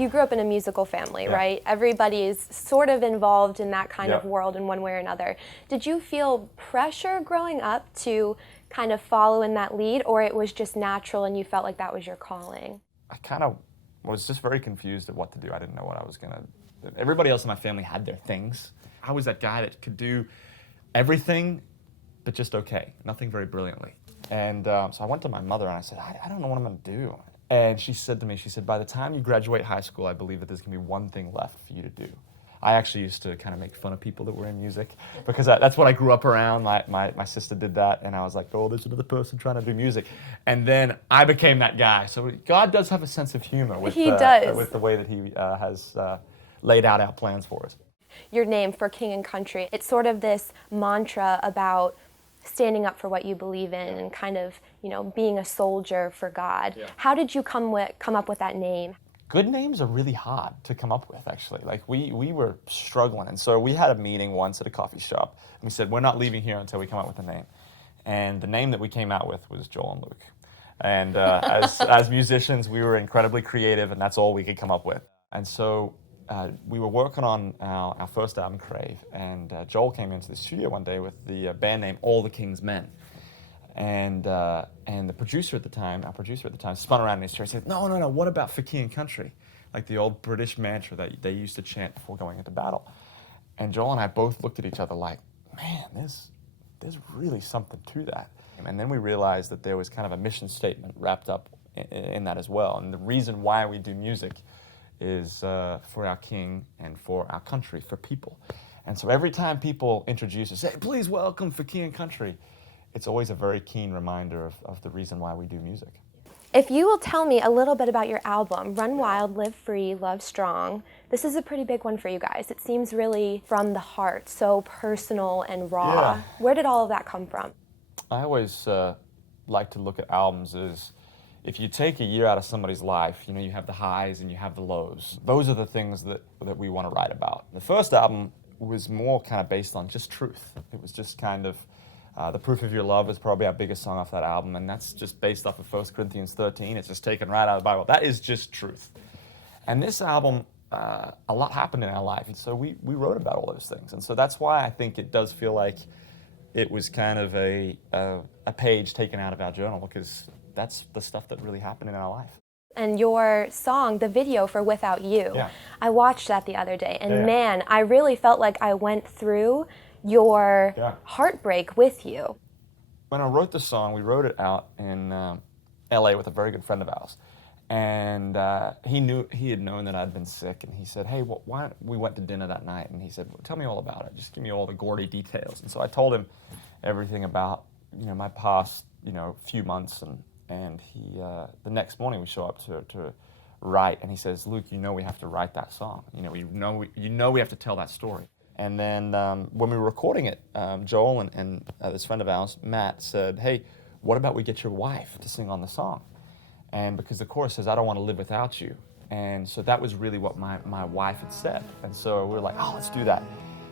you grew up in a musical family, Yeah. right? Everybody is sort of involved in that kind of Yeah. world in one way or another. Did you feel pressure growing up to kind of follow in that lead, or it was just natural and you felt like that was your calling? I kind of was just very confused at what to do. I didn't know what I was gonna do. Everybody else in my family had their things. I was that guy that could do everything, but just okay, nothing very brilliantly. And so I went to my mother and I said, I don't know what I'm gonna do. And she said to me, she said, by the time you graduate high school, I believe that there's gonna be one thing left for you to do. I actually used to kind of make fun of people that were in music because that's what I grew up around. My sister did that, and I was like, oh, there's another person trying to do music. And then I became that guy. So God does have a sense of humor with, He does. with the way that he has laid out our plans for us. Your name, For King and Country, it's sort of this mantra about standing up for what you believe in and kind of, being a soldier for God. Yeah. How did you come up with that name? Good names are really hard to come up with, actually. Like, we were struggling. And so we had a meeting once at a coffee shop. And we said, we're not leaving here until we come up with a name. And the name that we came out with was Joel and Luke. And as musicians, we were incredibly creative, and that's all we could come up with. And so we were working on our first album, Crave. And Joel came into the studio one day with the band name All the King's Men. And the producer at the time, our producer at the time, spun around in his chair and said, no, what about For King and Country? Like the old British mantra that they used to chant before going into battle. And Joel and I both looked at each other like, man, there's really something to that. And then we realized that there was kind of a mission statement wrapped up in that as well. And the reason why we do music is for our king and for our country, for people. And so every time people introduce us, say, please welcome For King and Country, it's always a very keen reminder of the reason why we do music. If you will tell me a little bit about your album, Run Wild, Live Free, Love Strong, this is a pretty big one for you guys. It seems really from the heart, so personal and raw. Yeah. Where did all of that come from? I always like to look at albums as if you take a year out of somebody's life, you have the highs and you have the lows. Those are the things that we want to write about. The first album was more kind of based on just truth. It was just kind of The Proof of Your Love is probably our biggest song off that album, and that's just based off of 1 Corinthians 13. It's just taken right out of the Bible. That is just truth. And this album, a lot happened in our life, and so we wrote about all those things. And so that's why I think it does feel like it was kind of a page taken out of our journal, because that's the stuff that really happened in our life. And your song, the video for Without You, Yeah. I watched that the other day, and Yeah. man, I really felt like I went through your Yeah. heartbreak with you. When I wrote the song, we wrote it out in LA with a very good friend of ours. And he had known that I'd been sick, and he said, hey, why we went to dinner that night, and he said, well, tell me all about it. Just give me all the gory details. And so I told him everything about, my past, few months, and he, the next morning we show up to write, and he says, Luke, we have to write that song. We have to tell that story. And then when we were recording it, Joel and this friend of ours, Matt, said, hey, what about we get your wife to sing on the song? And because the chorus says, I don't want to live without you. And so that was really what my wife had said. And so we were like, oh, let's do that.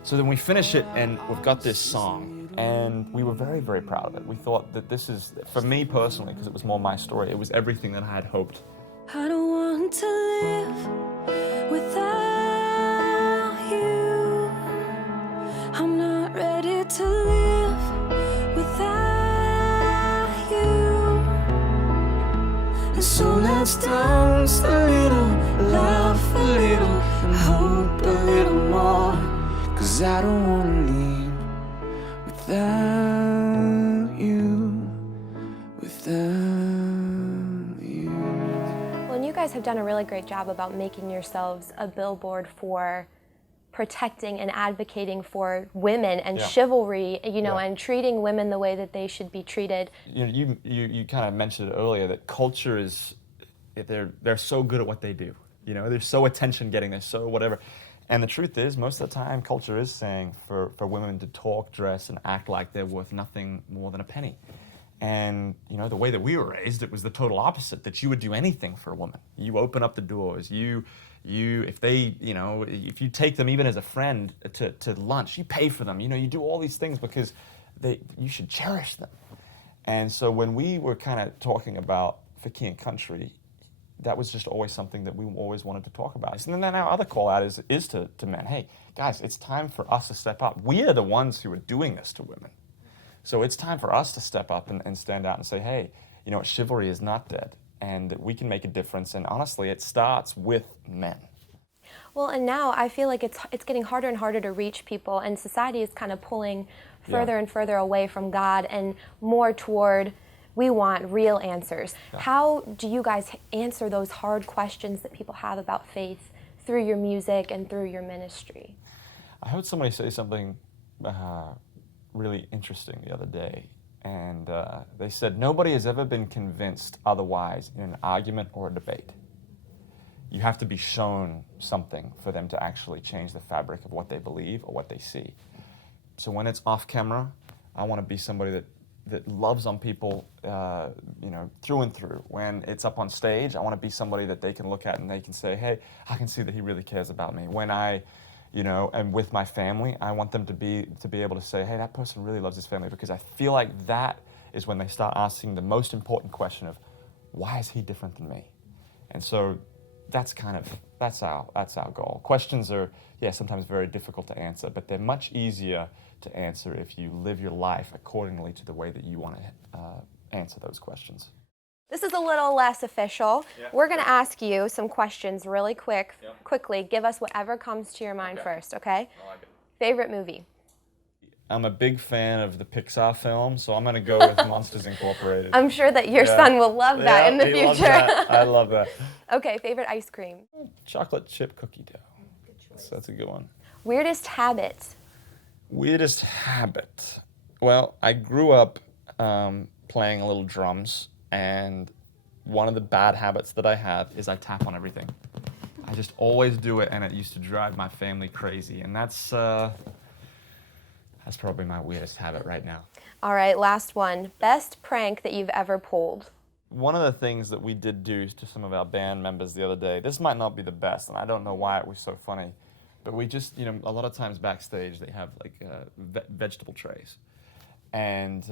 So then we finish it, and we've got this song. And we were very, very proud of it. We thought that this is, for me personally, because it was more my story, it was everything that I had hoped. I don't want to live without you. I'm not ready to live without you. And so let's dance a little, laugh a little, and hope a little more. 'Cause I don't want to leave without you, without you. Well, and you guys have done a really great job about making yourselves a billboard for protecting and advocating for women and Yeah. chivalry, Yeah. and treating women the way that they should be treated. You kind of mentioned it earlier that culture is, they're so good at what they do. They're so attention getting, they're so whatever. And the truth is, most of the time, culture is saying for women to talk, dress, and act like they're worth nothing more than a penny. And the way that we were raised, it was the total opposite, that you would do anything for a woman. You open up the doors, if you take them even as a friend to lunch, you pay for them. You do all these things because you should cherish them. And so when we were kind of talking about For King and Country, that was just always something that we always wanted to talk about. And then our other call out is to men, hey, guys, it's time for us to step up. We are the ones who are doing this to women. So it's time for us to step up and stand out and say, hey, you know what, chivalry is not dead, and that we can make a difference. And honestly, it starts with men. Well, and now I feel like it's getting harder and harder to reach people, and society is kind of pulling further and further away from God and more toward, we want real answers. Yeah. How do you guys answer those hard questions that people have about faith through your music and through your ministry? I heard somebody say something really interesting the other day, and they said, nobody has ever been convinced otherwise in an argument or a debate. You have to be shown something for them to actually change the fabric of what they believe or what they see. So when it's off camera, I want to be somebody that loves on people, you know, through and through. When it's up on stage, I want to be somebody that they can look at and they can say, hey, I can see that he really cares about me. When I, you know, am with my family, I want them to be able to say, hey, that person really loves his family, because I feel like that is when they start asking the most important question of, why is he different than me? And so that's our goal. Questions are, yeah, sometimes very difficult to answer, but they're much easier to answer if you live your life accordingly to the way that you want to answer those questions. This is a little less official. Yeah. We're going to ask you some questions really quickly. Give us whatever comes to your mind first, okay? I like it. Favorite movie? I'm a big fan of the Pixar film, so I'm going to go with Monsters Incorporated. I'm sure that your son will love that in the future. Loves that. I love that. Okay, favorite ice cream? Chocolate chip cookie dough. Good choice. That's a good one. Weirdest habit? Weirdest habit? Well, I grew up playing a little drums, and one of the bad habits that I have is I tap on everything. I just always do it, and it used to drive my family crazy, and that's probably my weirdest habit right now. All right, last one. Best prank that you've ever pulled? One of the things that we did do to some of our band members the other day, this might not be the best, and I don't know why it was so funny, but we just, you know, a lot of times backstage they have like vegetable trays, and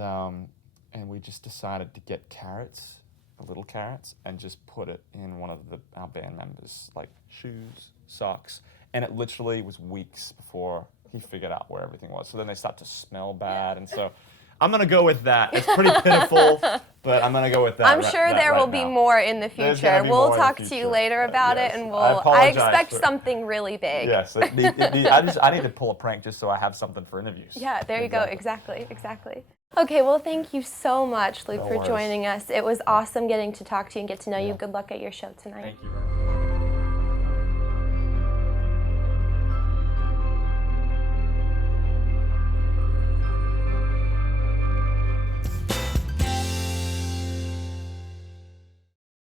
we just decided to get carrots, little carrots, and just put it in one of our band members' like shoes, socks, and it literally was weeks before he figured out where everything was. So then they start to smell bad, and so I'm gonna go with that. It's pretty pitiful, but I'm gonna go with that. I'm sure there will be more in the future. We'll talk to you later about it, and I expect something really big. Yes, I need to pull a prank just so I have something for interviews. Yeah, there you go. Exactly. Okay, well, thank you so much, Luke, for joining us. It was awesome getting to talk to you and get to know you. Good luck at your show tonight. Thank you.